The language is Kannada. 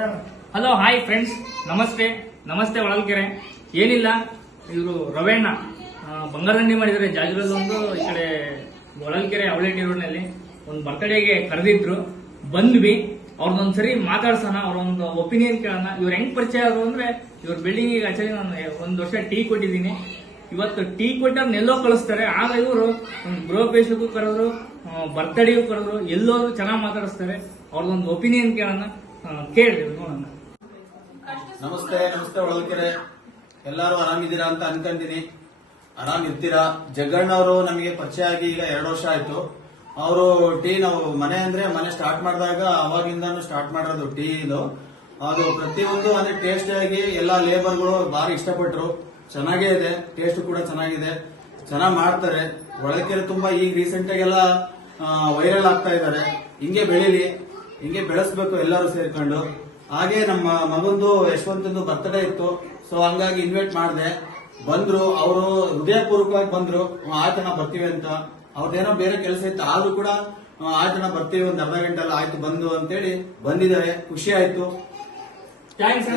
ಹಲೋ ಹಾಯ್ ಫ್ರೆಂಡ್ಸ್, ನಮಸ್ತೆ ನಮಸ್ತೆ. ಹೊಳಲ್ಕೆರೆ ಏನಿಲ್ಲ, ಇವರು ರವಣ್ಣ ಬಂಗಾರದಂಡಿ ಮಾಡಿದ್ದಾರೆ ಜಾಜರಲ್ಲಿ ಒಂದು, ಈ ಕಡೆ ಹೊಳಲ್ಕೆರೆ ಅವಳೇಟಿ ರೋಡ್ನಲ್ಲಿ ಒಂದು ಬರ್ತ್ಡೇಗೆ ಕರೆದಿದ್ರು. ಬಂದ್ವಿ, ಅವ್ರದ್ದೊಂದ್ಸರಿ ಮಾತಾಡ್ಸೋಣ, ಅವ್ರೊಂದು ಒಪಿನಿಯನ್ ಕೇಳೋಣ. ಇವ್ರು ಹೆಂಗ್ ಪರಿಚಯ ಆದ್ರು ಅಂದ್ರೆ, ಇವ್ರ ಬಿಲ್ಡಿಂಗ್ ಆಕ್ಚುಲಿ ನಾನು 1 ವರ್ಷ ಟೀ ಕೊಟ್ಟಿದ್ದೀನಿ. ಇವತ್ತು ಟೀ ಕೊಟ್ಟವ್ರನ್ನ ಎಲ್ಲೋ ಕಳಿಸ್ತಾರೆ. ಆಗ ಇವರು ಒಂದು ಗೃಹಪ್ರವೇಶಕ್ಕೂ ಕರೆದ್ರು, ಬರ್ತ್ಡೇಗೂ ಕರೆದ್ರು, ಎಲ್ಲೋರು ಚೆನ್ನಾಗಿ ಮಾತಾಡಿಸ್ತಾರೆ. ಅವ್ರದ್ದೊಂದು ಒಪಿನಿಯನ್ ಕೇಳೋಣ, ಕೇಳಿ ನೋಡೋಣ. ನಮಸ್ತೆ ಹೊಳಲ್ಕೆರೆ, ಎಲ್ಲರೂ ಆರಾಮಿದ್ದೀರಾ ಅಂತ ಅನ್ಕೊಂತೀನಿ. ಆರಾಮ್ ಇರ್ತೀರಾ. ಜಗ್ಗಣ್ಣವರು ನಮಗೆ ಪರಿಚಯ ಆಗಿ ಈಗ 2 ವರ್ಷ ಆಯ್ತು. ಅವರು ಟೀ, ನಾವು ಮನೆ ಸ್ಟಾರ್ಟ್ ಮಾಡಿದಾಗ ಅವಾಗಿಂದಾನು ಸ್ಟಾರ್ಟ್ ಮಾಡಿರೋದು ಟೀ. ಅದು ಪ್ರತಿಯೊಂದು ಅಂದ್ರೆ ಟೇಸ್ಟ್ ಆಗಿ ಎಲ್ಲಾ ಲೇಬರ್ಗಳು ಬಾರಿ ಇಷ್ಟಪಟ್ರು. ಚೆನ್ನಾಗೇ ಇದೆ, ಟೇಸ್ಟ್ ಕೂಡ ಚೆನ್ನಾಗಿದೆ, ಚೆನ್ನಾಗ್ ಮಾಡ್ತಾರೆ. ಹೊಳಲ್ಕೆರೆ ತುಂಬಾ ಈಗ ರೀಸೆಂಟ್ ಆಗೆಲ್ಲ ವೈರಲ್ ಆಗ್ತಾ ಇದ್ದಾರೆ. ಹಿಂಗೆ ಬೆಳೀಲಿ, ಹಿಂಗೆ ಬೆಳೆಸ್ಬೇಕು ಎಲ್ಲರೂ ಸೇರ್ಕೊಂಡು. ಹಾಗೆ ನಮ್ಮ ಮಗಂದು ಯಶವಂತಂದು ಬರ್ತ್ಡೇ ಇತ್ತು, ಸೊ ಹಂಗಾಗಿ ಇನ್ವೈಟ್ ಮಾಡಿದೆ. ಬಂದ್ರು, ಅವರು ಹೃದಯಪೂರ್ವಕವಾಗಿ ಬಂದ್ರು. ಆಯ್ತಣ್ಣ ಬರ್ತೀವಿ ಅಂತ. ಅವ್ರದ್ದೇನೋ ಬೇರೆ ಕೆಲಸ ಇತ್ತು, ಆದ್ರೂ ಕೂಡ ಆಯ್ತಣ್ಣ ಬರ್ತೀವಿ, ಒಂದು ಅರ್ಧ ಗಂಟೆ ಎಲ್ಲ ಆಯ್ತು ಬಂದು ಅಂತೇಳಿ ಬಂದಿದ್ದಾರೆ. ಖುಷಿ ಆಯ್ತು. ಥ್ಯಾಂಕ್ಸ್.